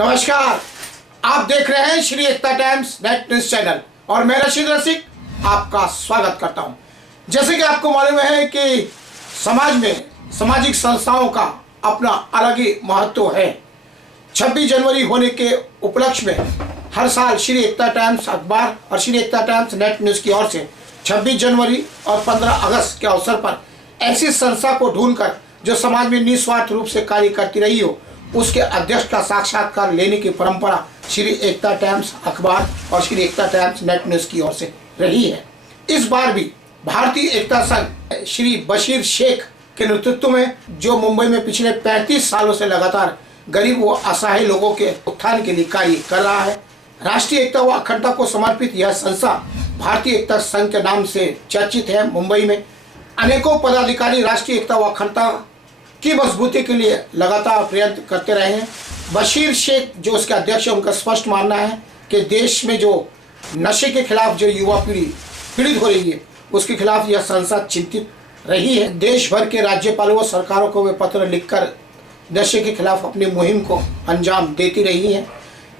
नमस्कार, आप देख रहे हैं श्री एकता टाइम्स नेट न्यूज चैनल और मैं रशीद रसिक आपका स्वागत करता हूं। जैसे कि आपको मालूम है कि समाज में सामाजिक संस्थाओं का अपना अलग ही महत्व है। 26 जनवरी होने के उपलक्ष्य में हर साल श्री एकता टाइम्स अखबार और श्री एकता टाइम्स नेट न्यूज की ओर से 26 जनवरी और 15 अगस्त के अवसर पर ऐसी संस्था को ढूंढकर जो समाज में निस्वार्थ रूप से कार्य करती रही हो, उसके अध्यक्ष का साक्षात्कार लेने की परंपरा श्री एकता टाइम्स अखबार और श्री एकता टाइम्स नेट न्यूज की ओर से रही है। इस बार भी भारतीय एकता संघ श्री बशीर शेख के नेतृत्व में जो मुंबई में पिछले 35 सालों से लगातार गरीब व असहाय लोगों के उत्थान के लिए कार्य कर रहा है। राष्ट्रीय एकता व अखंडता को समर्पित यह संस्था भारतीय एकता संघ के नाम से चर्चित है। मुंबई में अनेकों पदाधिकारी राष्ट्रीय एकता व अखंडता की मजबूती के लिए लगातार प्रयत्न करते रहे हैं। बशीर शेख जो उसके अध्यक्ष है, उनका स्पष्ट मानना है कि देश में जो नशे के खिलाफ जो युवा पीढ़ी पीड़ित हो रही है, उसके खिलाफ यह संस्था चिंतित रही है। देश भर के राज्यपालों व सरकारों को वे पत्र लिखकर नशे के खिलाफ अपनी मुहिम को अंजाम देती रही है।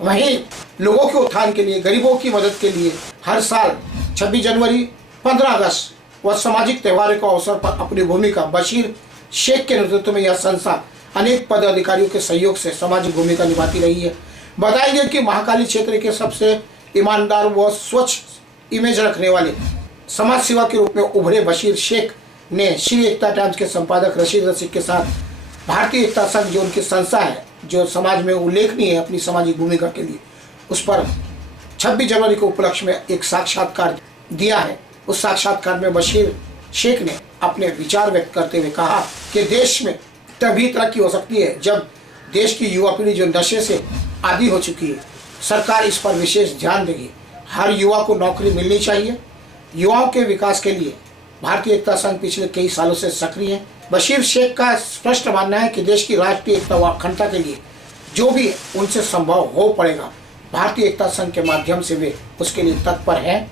वहीं लोगों के उत्थान के लिए, गरीबों की मदद के लिए हर साल 26 जनवरी, 15 अगस्त व सामाजिक त्योहारों के अवसर पर अपनी भूमिका बशीर शेख के नेतृत्व में यह संस्था अनेक पदाधिकारियों के सहयोग से सामाजिक भूमिका निभाती रही है। बताएंगे कि महाकाली क्षेत्र के सबसे ईमानदार व स्वच्छ इमेज रखने वाले समाज सेवा के रूप में उभरे बशीर शेख ने श्री एकता टाइम्स के संपादक रशीद रसिक के साथ भारतीय एकता संघ जो उनकी संस्था है, जो समाज में उल्लेखनीय है अपनी सामाजिक भूमिका के लिए, उस पर 26 जनवरी के उपलक्ष्य में एक साक्षात्कार दिया है। उस साक्षात्कार में बशीर शेख ने अपने विचार व्यक्त करते हुए कहा कि देश में तभी तरक्की हो सकती है जब देश की युवा पीढ़ी जो नशे से आदी हो चुकी है, सरकार इस पर विशेष ध्यान देगी। हर युवा को नौकरी मिलनी चाहिए। युवाओं के विकास के लिए भारतीय एकता संघ पिछले कई सालों से सक्रिय है। बशीर शेख का स्पष्ट मानना है कि देश की राष्ट्रीय एकता व अखंडता के लिए जो भी उनसे संभव हो पड़ेगा, भारतीय एकता संघ के माध्यम से वे उसके लिए तत्पर हैं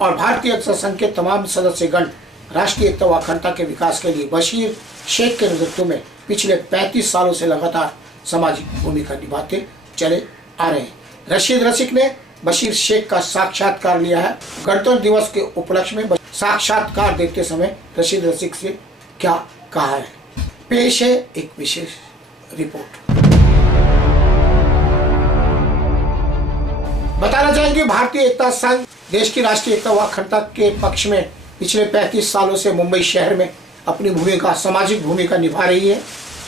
और भारतीय एकता संघ के तमाम सदस्यगण राष्ट्रीय एकता व अखंडता के विकास के लिए बशीर शेख के नेतृत्व में पिछले 35 सालों से लगातार सामाजिक भूमिका निभाते चले आ रहे हैं। रशीद रसिक ने बशीर शेख का साक्षात्कार लिया है। गणतंत्र दिवस के उपलक्ष्य में साक्षात्कार देते समय रशीद रसिक से क्या कहा है, पेश है एक विशेष रिपोर्ट। बताना चाहेंगे भारतीय एकता संघ देश की राष्ट्रीय एकता व अखंडता के पक्ष में पिछले 35 सालों से मुंबई शहर में अपनी भूमिका, सामाजिक भूमिका निभा रही है।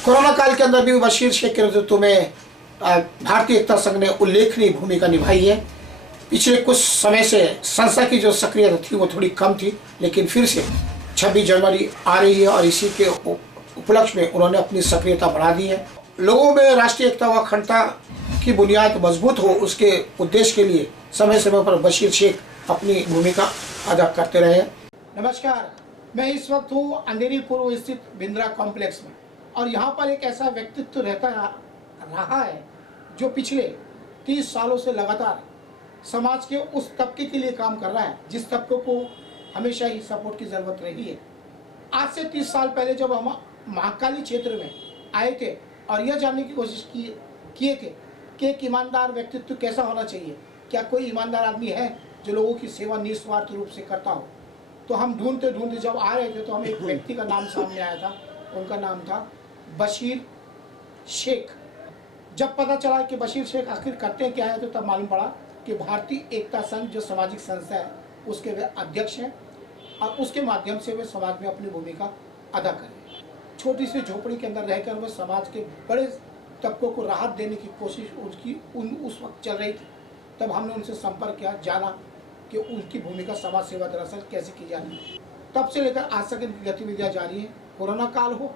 कोरोना काल के अंदर भी बशीर शेख के नेतृत्व में भारतीय एकता संघ ने उल्लेखनीय भूमिका निभाई है। पिछले कुछ समय से संस्था की जो सक्रियता थी वो थोड़ी कम थी, लेकिन फिर से 26 जनवरी आ रही है और इसी के उपलक्ष्य में उन्होंने अपनी सक्रियता बढ़ा दी है। लोगों में राष्ट्रीय एकता व अखंडता की बुनियाद मजबूत हो, उसके उद्देश्य के लिए समय समय पर बशीर शेख अपनी भूमिका अदा करते रहे। नमस्कार, मैं इस वक्त हूँ अंधेरी पूर्व स्थित बिंद्रा कॉम्प्लेक्स में और यहाँ पर एक ऐसा व्यक्तित्व रहता रहा है जो पिछले 30 सालों से लगातार समाज के उस तबके के लिए काम कर रहा है जिस तबके को हमेशा ही सपोर्ट की ज़रूरत रही है। आज से 30 साल पहले जब हम महाकाली क्षेत्र में आए थे और यह जानने की कोशिश किए थे कि एक ईमानदार व्यक्तित्व कैसा होना चाहिए, क्या कोई ईमानदार आदमी है जो लोगों की सेवा निस्वार्थ रूप से करता हो, तो हम ढूंढते ढूंढते जब आ रहे थे तो हमें एक व्यक्ति का नाम सामने आया था। उनका नाम था बशीर शेख। जब पता चला कि बशीर शेख आखिर करते क्या है, तो तब मालूम पड़ा कि भारतीय एकता संघ जो सामाजिक संस्था है उसके वे अध्यक्ष हैं और उसके माध्यम से वे समाज में अपनी भूमिका अदा करें। छोटी सी झोपड़ी के अंदर रहकर वो समाज के बड़े तबकों को राहत देने की कोशिश उस वक्त चल रही थी। तब हमने उनसे संपर्क किया, जाना कि उनकी भूमिका समाज सेवा दरअसल कैसे की जाती है। तब से लेकर आज तक इनकी गतिविधियाँ जारी हैं। कोरोना काल हो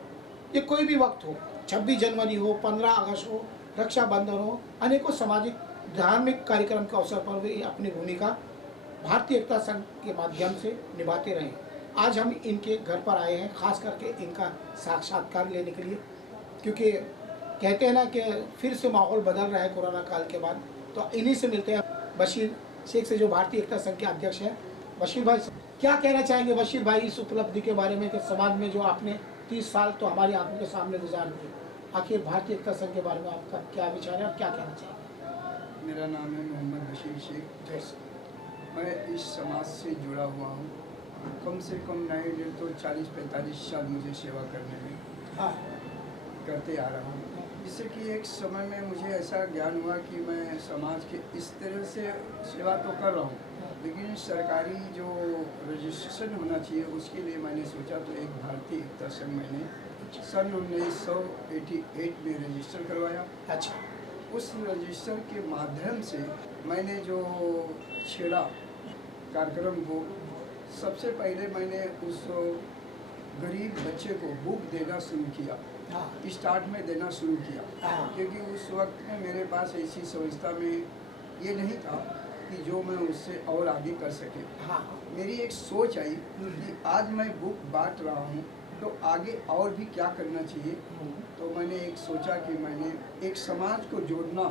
या कोई भी वक्त हो, 26 जनवरी हो, 15 अगस्त हो, रक्षाबंधन हो, अनेकों सामाजिक धार्मिक कार्यक्रम के अवसर पर वे अपनी भूमिका भारतीय एकता संघ के माध्यम से निभाते रहे। आज हम इनके घर पर आए हैं खास करके इनका साक्षात्कार लेने के लिए, क्योंकि कहते हैं ना कि फिर से माहौल बदल रहा है कोरोना काल के बाद, तो इन्हीं से मिलते हैं बशीर शेख से जो भारतीय एकता संघ के अध्यक्ष हैं। बशीर भाई, क्या कहना चाहेंगे बशीर भाई इस उपलब्धि के बारे में कि समाज में जो आपने 30 साल तो हमारी आंखों के सामने गुजार दिए, आखिर भारतीय एकता संघ के बारे में आपका क्या विचार है और क्या कहना चाहिए? मेरा नाम है मोहम्मद बशीर शेख। जैसे मैं इस समाज से जुड़ा हुआ हूँ। कम से कम नहीं तो 40-45 साल मुझे सेवा करने में हाँ करते आ रहा हूँ, जिससे कि एक समय में मुझे ऐसा ज्ञान हुआ कि मैं समाज के इस तरह से सेवा तो कर रहा हूँ, लेकिन सरकारी जो रजिस्ट्रेशन होना चाहिए उसके लिए मैंने सोचा तो एक भारतीय एकता संघ मैंने सन 1988 में रजिस्टर करवाया। अच्छा उस रजिस्टर के माध्यम से मैंने जो छेड़ा कार्यक्रम को, सबसे पहले मैंने उस गरीब बच्चे को बुक देना शुरू किया। हाँ स्टार्ट में देना शुरू किया, हाँ। क्योंकि उस वक्त में मेरे पास ऐसी संस्था में ये नहीं था कि जो मैं उससे और आगे कर सके। हाँ मेरी एक सोच आई कि आज मैं बुक बांट रहा हूँ तो आगे और भी क्या करना चाहिए। तो मैंने एक सोचा कि मैंने एक समाज को जोड़ना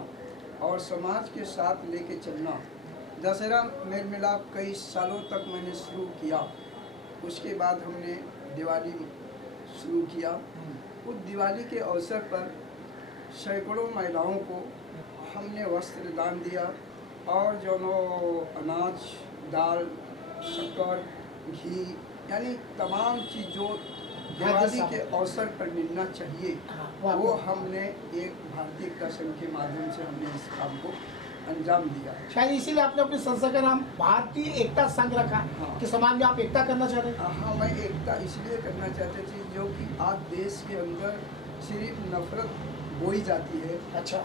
और समाज के साथ लेके चलना। दशहरा मेल मिलाप कई सालों तक मैंने शुरू किया। उसके बाद हमने दिवाली शुरू किया। उस दिवाली के अवसर पर सैकड़ों महिलाओं को हमने वस्त्र दान दिया और जो अनाज, दाल, शक्कर, घी यानी तमाम चीज़ जो दिवाली के अवसर पर मिलना चाहिए, वो हमने एक भारतीय एकता संघ के माध्यम से हमने इस काम को अंजाम दिया। शायद इसीलिए आपने अपनी संस्था का नाम भारतीय एकता संघ रखा हाँ। कि समाज में आप एकता करना चाह रहे हैं। हाँ, मैं एकता इसलिए करना चाहते थे जो कि आज देश के अंदर सिर्फ नफरत बोई जाती है, अच्छा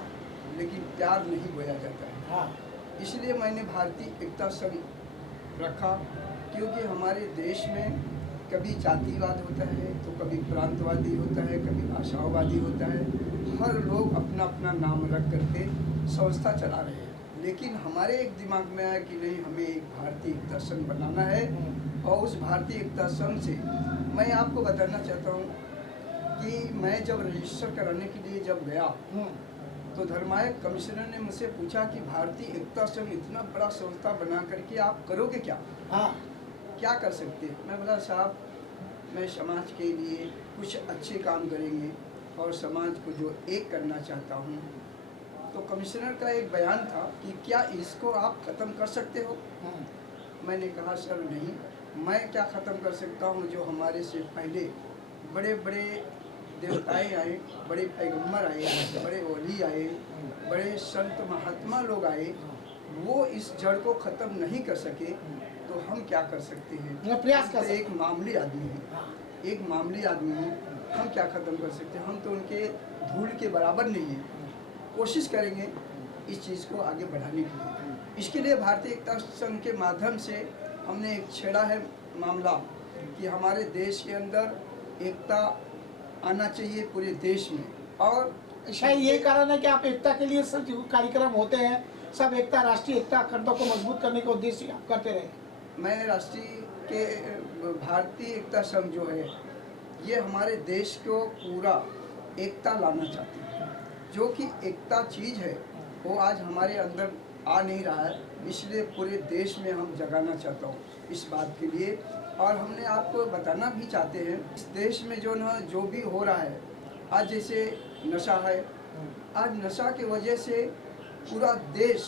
लेकिन प्यार नहीं बोया जाता है। हाँ इसलिए मैंने भारतीय एकता संघ रखा, क्योंकि हमारे देश में कभी जातिवाद होता है तो कभी प्रांतवादी होता है, कभी भाषावादी होता है। हर लोग अपना अपना नाम रख करके संस्था चला रहे हैं, लेकिन हमारे एक दिमाग में आया कि नहीं, हमें एक भारतीय एकता संघ बनाना है। और उस भारतीय एकता संघ से मैं आपको बताना चाहता हूँ कि मैं जब रजिस्टर कराने के लिए जब गया तो धर्मायक कमिश्नर ने मुझसे पूछा कि भारतीय एकता संघ इतना बड़ा संस्था बना करके आप करोगे क्या? हाँ क्या कर सकते हैं? मैं बोला साहब, मैं समाज के लिए कुछ अच्छे काम करेंगे और समाज को जो एक करना चाहता हूँ। तो कमिश्नर का एक बयान था कि क्या इसको आप ख़त्म कर सकते हो? मैंने कहा सर नहीं, मैं क्या ख़त्म कर सकता हूँ, जो हमारे से पहले बड़े बड़े देवताएं आए, बड़े पैगंबर आए, बड़े वली आए, बड़े संत महात्मा लोग आए, वो इस जड़ को ख़त्म नहीं कर सके तो हम क्या कर सकते हैं? प्रयास कर सकते एक मामूली आदमी है, एक मामूली आदमी है, हम क्या ख़त्म कर सकते हैं? हम तो उनके धूल के बराबर नहीं हैं। कोशिश करेंगे इस चीज़ को आगे बढ़ाने के लिए। इसके लिए भारतीय एकता संघ के माध्यम से हमने एक छेड़ा है मामला कि हमारे देश के अंदर एकता आना चाहिए पूरे देश में। और शायद यही कारण है कि आप एकता के लिए सब जो कार्यक्रम होते हैं, सब एकता, राष्ट्रीय एकता अखंडता को मजबूत करने के उद्देश्य से आप करते रहे। मैं राष्ट्रीय के भारतीय एकता संघ जो है, ये हमारे देश को पूरा एकता लाना चाहती है। जो कि एकता चीज़ है वो आज हमारे अंदर आ नहीं रहा है, इसलिए पूरे देश में हम जगाना चाहता हूँ इस बात के लिए। और हमने आपको बताना भी चाहते हैं, इस देश में जो ना जो भी हो रहा है, आज जैसे नशा है, आज नशा की वजह से पूरा देश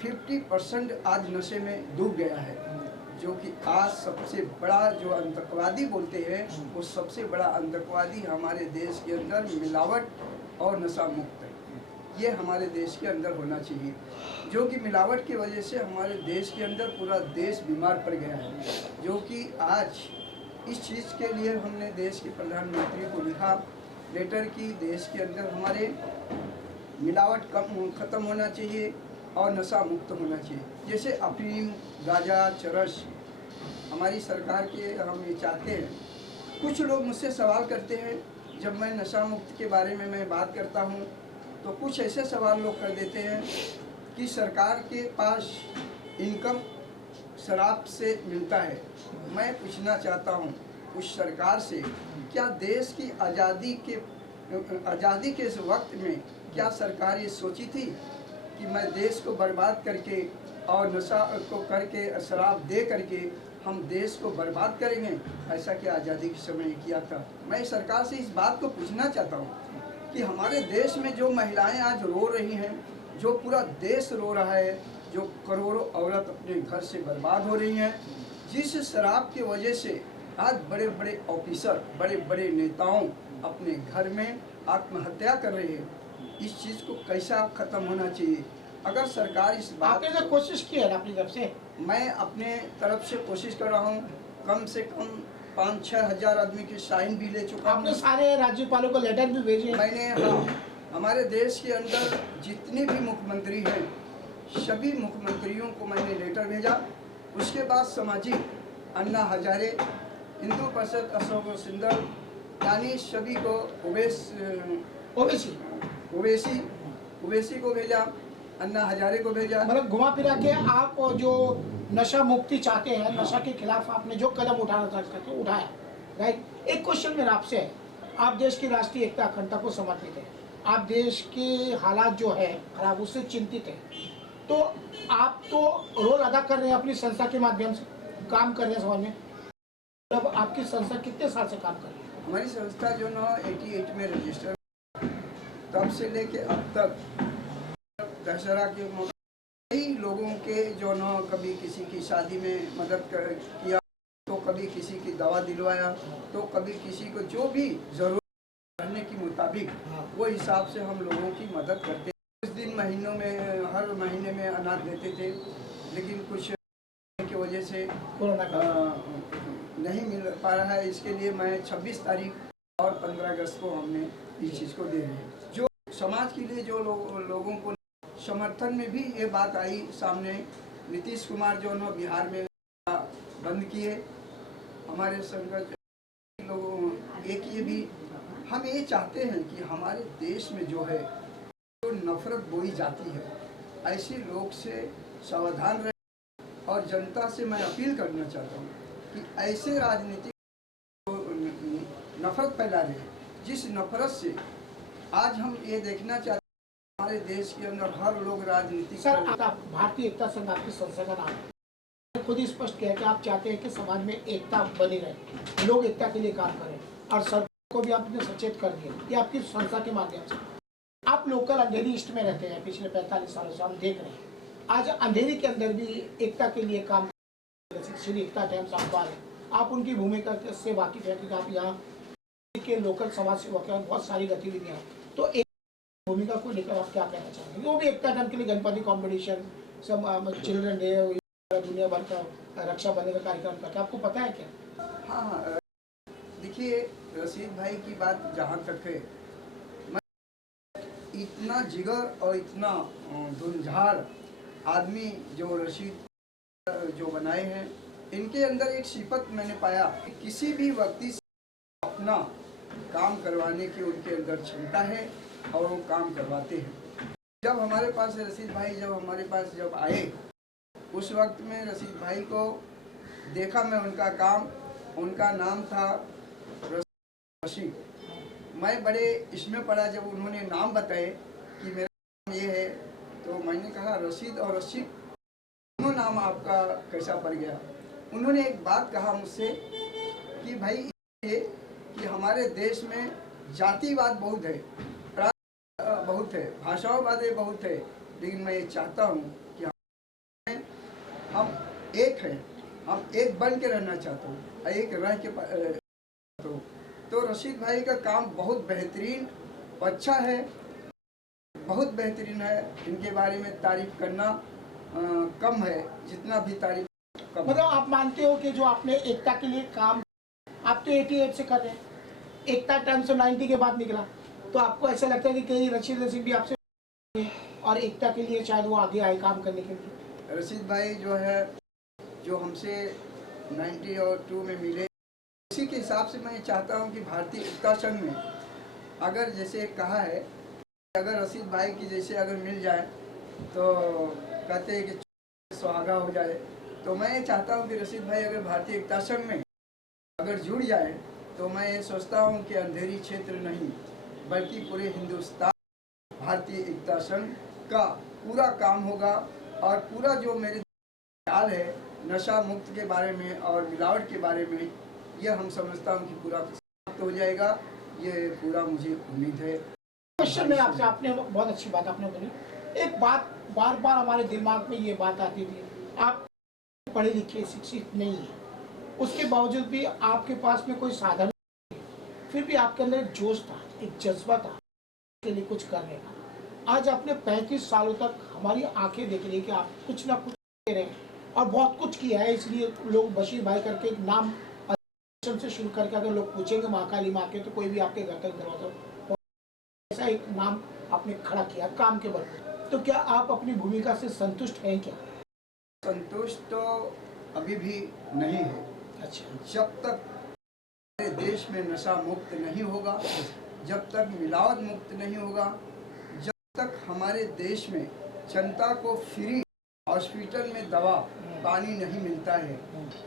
50% आज नशे में डूब गया है। जो कि आज सबसे बड़ा जो आतंकवादी बोलते हैं, वो सबसे बड़ा आतंकवादी हमारे देश के अंदर मिलावट और नशा मुक्त है। ये हमारे देश के अंदर होना चाहिए, जो कि मिलावट की वजह से हमारे देश के अंदर पूरा देश बीमार पड़ गया है। जो कि आज इस चीज़ के लिए हमने देश के प्रधानमंत्री को लिखा लेटर की देश के अंदर हमारे मिलावट ख़त्म होना चाहिए और नशा मुक्त होना चाहिए। जैसे अफीम, गांजा, चरस, हमारी सरकार के हम ये चाहते हैं। कुछ लोग मुझसे सवाल करते हैं, जब मैं नशा मुक्त के बारे में मैं बात करता हूँ तो कुछ ऐसे सवाल लोग कर देते हैं कि सरकार के पास इनकम शराब से मिलता है। मैं पूछना चाहता हूँ उस सरकार से, क्या देश की आज़ादी के इस वक्त में क्या सरकार ये सोची थी कि मैं देश को बर्बाद करके और नशा को करके शराब दे करके हम देश को बर्बाद करेंगे? ऐसा क्या आज़ादी के समय किया था? मैं सरकार से इस बात को पूछना चाहता हूँ कि हमारे देश में जो महिलाएं आज रो रही हैं, जो पूरा देश रो रहा है, जो करोड़ों औरत अपने घर से बर्बाद हो रही हैं, जिस शराब की वजह से आज बड़े बड़े ऑफिसर, बड़े बड़े नेताओं अपने घर में आत्महत्या कर रहे हैं, इस चीज़ को कैसा ख़त्म होना चाहिए। अगर सरकार इस बात आपने तो कोशिश की है ना अपनी तरफ से? मैं अपने तरफ से कोशिश कर रहा हूँ, कम से कम 5-6 हज़ार आदमी की साइन भी ले चुका आपने हूँ। सारे राज्यपालों को लेटर भी भेजे? मैंने हमारे देश के अंदर जितने भी मुख्यमंत्री हैं, सभी मुख्यमंत्रियों को मैंने लेटर भेजा। उसके बाद सामाजिक अन्ना हजारे, हिंदू परिषद अशोक सिंदर, यानी सभी को ओवैसी ओवैसी को भेजा, अन्ना हजारे को भेजा। मतलब घुमा फिरा के आप जो नशा मुक्ति चाहते हैं, नशा के खिलाफ आपने जो कदम उठाना चाहते हैं उठाया, राइट। एक क्वेश्चन मेरा आपसे है, आप देश की राष्ट्रीय एकता अखंडता को समर्पित है, आप देश के हालात जो है खराब उससे चिंतित है, तो आप तो रोल अदा कर रहे हैं अपनी संस्था के माध्यम से, काम कर रहे हैं समाज में। अब आपकी संस्था कितने साल से काम कर रही है? हमारी संस्था जो ना 88 में रजिस्टर, तब से लेके अब तक दशहरा के मौके कई लोगों के जो ना कभी किसी की शादी में मदद किया, तो कभी किसी की दवा दिलवाया, तो कभी किसी को जो भी ज़रूरत रहने के मुताबिक वो हिसाब से हम लोगों की मदद करते। कुछ दिन महीनों में, हर महीने में अनाज देते थे, लेकिन कुछ की वजह से नहीं मिल पा रहा है। इसके लिए मैं 26 तारीख और 15 अगस्त को हमने इस चीज़ को दे रहे हैं। जो समाज के लिए जो लोगों को समर्थन में भी ये बात आई सामने, नीतीश कुमार जो ना बिहार में बंद किए, हमारे संगठन लोगों एक ये भी हम ये चाहते हैं कि हमारे देश में जो है जो नफरत बोई जाती है, ऐसे लोग से सावधान रहे। और जनता से मैं अपील करना चाहता हूँ कि ऐसे राजनीतिक नफरत फैला रहे हैं, जिस नफरत से आज हम ये देखना चाहते हैं हमारे देश के अंदर हर लोग राजनीति। सर, भारतीय एकता संघ आपकी संस्था का नाम है, खुद ही स्पष्ट किया कि आप चाहते हैं कि समाज में एकता बनी रहे, लोग एकता के लिए काम करें, और सरकार को भी आपने सचेत कर दिया ये आपकी संस्था के माध्यम से। आप लोकल अंधेरी ईस्ट में रहते हैं, पिछले 45 सालों से हम देख रहे हैं, आज अंधेरी के अंदर भी एकता के लिए काम श्री एकता टाइम्स अखबार है, आप उनकी भूमिका से वाकिफ है कि आप यहाँ के लोकल समाज सेवा के बहुत सारी गतिविधियाँ, तो एक भूमिका को लेकर आप क्या कहना चाहेंगे? वो भी एकता टाइम के लिए गणपति कंपटीशन, सब चिल्ड्रन डे, दुनिया भर का रक्षाबंधन का कार्यक्रम करते, आपको पता है क्या? हाँ, देखिए रशीद भाई की बात जहाँ तक है, मैं इतना जिगर और इतना धुंझार आदमी जो रशीद जो बनाए हैं, इनके अंदर एक सिफत मैंने पाया कि किसी भी व्यक्ति से अपना काम करवाने की उनके अंदर क्षमता है और वो काम करवाते हैं। जब हमारे पास रशीद भाई जब आए, उस वक्त में रशीद भाई को देखा मैं, उनका काम, उनका नाम था रशीद। मैं बड़े इसमें पड़ा जब उन्होंने नाम बताए कि मेरा नाम ये है, तो मैंने कहा रशीद और रशीद दोनों नाम आपका कैसा पड़ गया? उन्होंने एक बात कहा मुझसे कि भाई ये कि हमारे देश में जातिवाद बहुत है, प्रांत बहुत है, भाषावाद बहुत है, लेकिन मैं ये चाहता हूँ कि हम एक हैं, हम एक बन के रहना चाहता हूँ, एक रह के तो रशीद भाई का काम बहुत बेहतरीन, अच्छा है, बहुत बेहतरीन है। इनके बारे में तारीफ करना कम है, जितना भी तारीफ कम। मतलब आप मानते हो कि जो आपने एकता के लिए काम, आप तो 88 से कर रहे हैं, एकता टाइम से 90 के बाद निकला, तो आपको ऐसा लगता है कि कहीं रशीद भी आपसे और एकता के लिए शायद वो आगे आए काम करने के लिए? रशीद भाई जो है, जो हमसे 92 में मिले, उसी के हिसाब से मैं चाहता हूं कि भारतीय एकता संघ में अगर जैसे कहा है, अगर रशीद भाई की जैसे अगर मिल जाए तो कहते हैं कि सुहागा हो जाए, तो मैं ये चाहता हूं कि रशीद भाई अगर भारतीय एकता संघ में अगर जुड़ जाए, तो मैं ये सोचता हूं कि अंधेरी क्षेत्र नहीं बल्कि पूरे हिंदुस्तान भारतीय एकता संघ का पूरा काम होगा, और पूरा जो मेरे ख्याल है नशा मुक्त के बारे में और मिलावट के बारे में, यह हम समझता हूँ कि पूरा समाप्त हो जाएगा, ये पूरा मुझे उम्मीद है। क्वेश्चन में आपसे, आपने बहुत अच्छी बात आपने बोली। एक बात बार बार हमारे दिमाग में ये बात आती थी, आप पढ़े लिखे शिक्षित नहीं है, उसके बावजूद भी आपके पास में कोई साधन नहीं, फिर भी आपके अंदर एक जोश था, एक जज्बा था के लिए कुछ करने का। आज आपने 35 सालों तक हमारी आंखें देख रही है कि आप कुछ ना कुछ कर रहे हैं और बहुत कुछ किया है। इसलिए लोग बशीर भाई करके एक नाम से शुरू करके अगर लोग पूछेंगे महाकाली माँ के, तो कोई भी आपके घर तक दरवाजा, ऐसा एक नाम आपने खड़ा किया काम के बल पे। तो क्या आप अपनी भूमिका से संतुष्ट हैं क्या? संतुष्ट तो अभी भी नहीं है। अच्छा, जब तक हमारे देश में नशा मुक्त नहीं होगा, जब तक मिलावट मुक्त नहीं होगा, जब तक हमारे देश में जनता को फ्री हॉस्पिटल में दवा पानी नहीं मिलता है,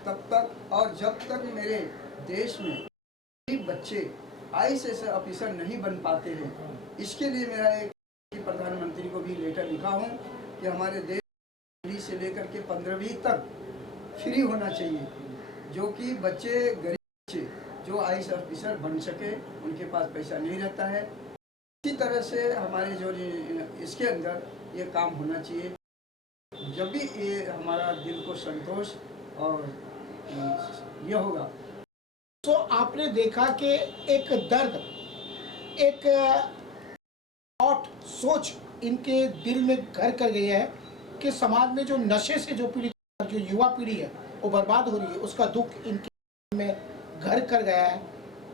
तब तक, और जब तक मेरे देश में गरीब बच्चे IAS ऑफिसर नहीं बन पाते हैं, इसके लिए मेरा एक प्रधानमंत्री को भी लेटर लिखा हूँ कि हमारे देश में से लेकर के 15वीं तक फ्री होना चाहिए, जो कि बच्चे गरीब बच्चे जो IAS ऑफिसर बन सके, उनके पास पैसा नहीं रहता है। इसी तरह से हमारे जो इसके अंदर ये काम होना चाहिए। जब भी ये हमारा दिल को संतोष और ये होगा। तो आपने देखा कि एक दर्द, एक थॉट, सोच इनके दिल में घर कर गई है कि समाज में जो नशे से जो पीड़ित, जो युवा पीढ़ी है वो बर्बाद हो रही है, उसका दुख इनके में घर कर गया है।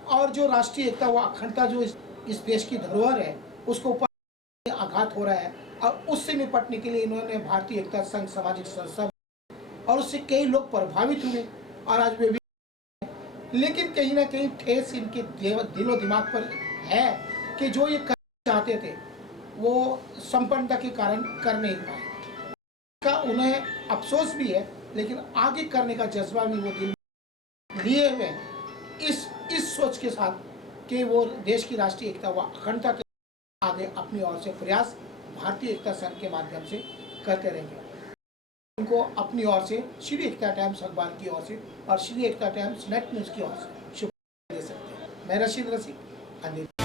और जो राष्ट्रीय एकता व अखंडता जो इस देश की धरोहर है, उसको ऊपर आघात हो रहा है, और उससे निपटने के लिए इन्होंने भारतीय एकता संघ सामाजिक संस्था, और उससे कई लोग प्रभावित हुए और आज वे भी, लेकिन कहीं ना कहीं ठेस इनके दिलो दिमाग पर है कि जो ये करना चाहते थे वो संपन्नता के कारण कर नहीं पाए। का उन्हें अफसोस भी है, लेकिन आगे करने का जज्बा भी वो दिल लिए हुए हैं, इस सोच के साथ कि वो देश की राष्ट्रीय एकता व अखंडता के आगे अपनी ओर से प्रयास भारतीय एकता संघ के माध्यम से करते रहेंगे। उनको अपनी ओर से श्री एकता टाइम्स अखबार की ओर से और श्री एकता टाइम्स नेट न्यूज़ की ओर से शुभकामनाएं दे सकते हैं। मैं रशीद रसिक।